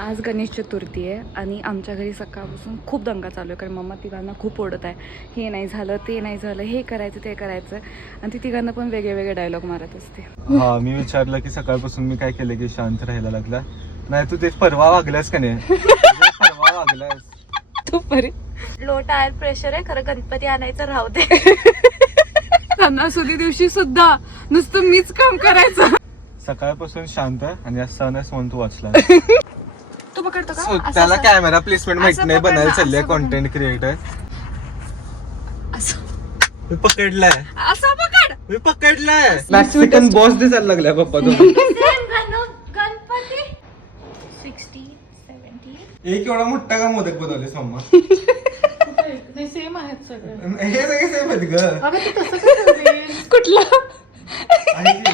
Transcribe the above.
आज गणेश चतुर्थी आहे आणि आमच्या घरी सकाळपासून खूप दंगा चालू आहे कारण मम्मा तिघांना खूप ओढत आहे. हे नाही झालं, ते नाही झालं, हे करायचं, ते करायचं आणि ती तिघांना पण वेगळे वेगळे डायलॉग मारत असते. हा, मी विचारलं की सकाळपासून मी काय केलं की शांत राहायला लागला. नाही तू ते परवा वागल्यास का नाही? परवा वागलास तू परी लो टायर प्रेशर आहे खरं. गणपती आणायचं राहू दे. सणासुदी दिवशी सुद्धा नुसतं मीच काम करायचं. सकाळपासून शांत आणि आज सण आहे म्हणून तू वाचला. तू पकडतो का? त्याला कॅमेरा प्लेसमेंट माहिती नाही, पकड बनायला ना, चालली असं पकड. Content creator. असं मी पकडलाय, असं पकड. मी पकडलाय. मॅक्सिकन बॉस दे चालला लागलाय पप्पा तुम्ही. गणपती 60, 70. एक एवढा मोठा का मोदक बनवलेस मम्मा? सेम आहेत सगळे. हे सगळे सेम आहेत ग. अगं तू कसं काय कुठला? आहे की?